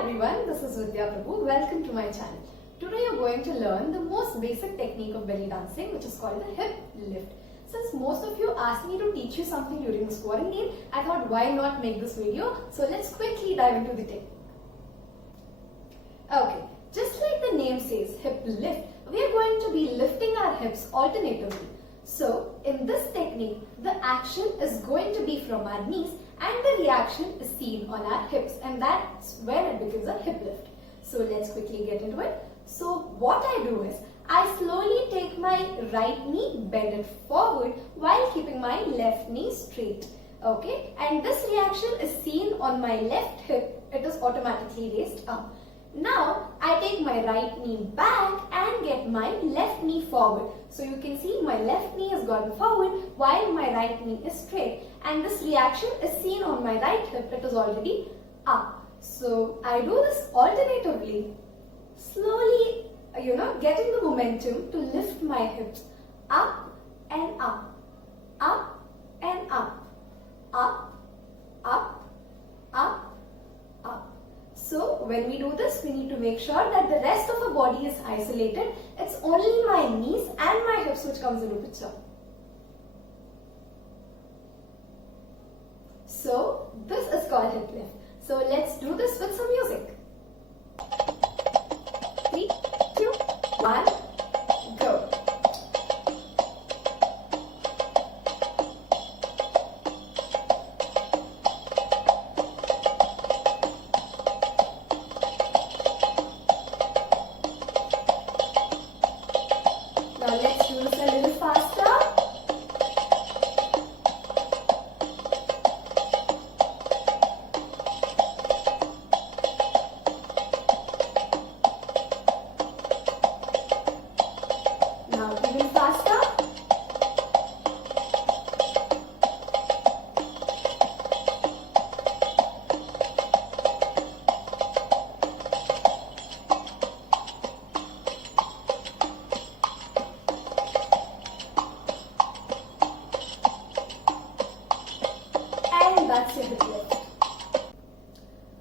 everyone, this is Vidya Prabhu. Welcome to my channel. Today you're going to learn the most basic technique of belly dancing, which is called the hip lift. Since most of you asked me to teach you something during this quarantine, I thought why not make this video. So let's quickly dive into the technique. Okay, just like the name says, hip lift, we are going to be lifting our hips alternatively. So in this technique, the action is going to be from our knees and the reaction is seen on our hips, and that's where it becomes a hip lift. So let's quickly get into it. So what I do is, I slowly take my right knee, bend it forward while keeping my left knee straight. Okay, and this reaction is seen on my left hip, it is automatically raised up. Now I take my right knee back and get my left knee forward. So you can see my left knee has gotten forward while my right knee is straight. And this reaction is seen on my right hip, it is already up. So I do this alternatively, slowly, getting the momentum to lift my hips up and up, up and up, up, up, up, up. So when we do this, we need to make sure that the rest of the body is isolated. It's only my knees and my hips which comes into picture. So this is called hip lift. So let's do this with some music. 3, 2, 1, go. Now let's do this a little faster. Now even faster. And that's your hip lift.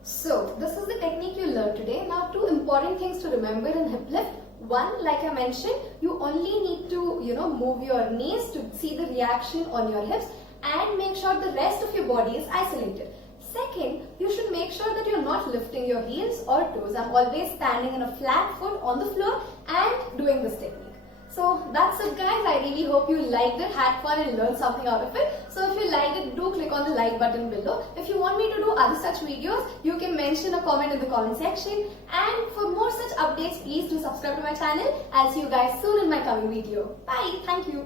So this is the technique you learned today. Now two important things to remember in hip lift. One, like I mentioned, you only need to move your knees to see the reaction on your hips and make sure the rest of your body is isolated. Second, you should make sure that you're not lifting your heels or toes. I'm always standing in a flat foot on the floor and doing this technique. So that's it guys, I really hope you liked it, had fun and learned something out of it. So if you liked it, do click on the like button below. If you want me to do other such videos, you can mention a comment in the comment section. And for more such updates, please do subscribe to my channel. I'll see you guys soon in my coming video. Bye, thank you.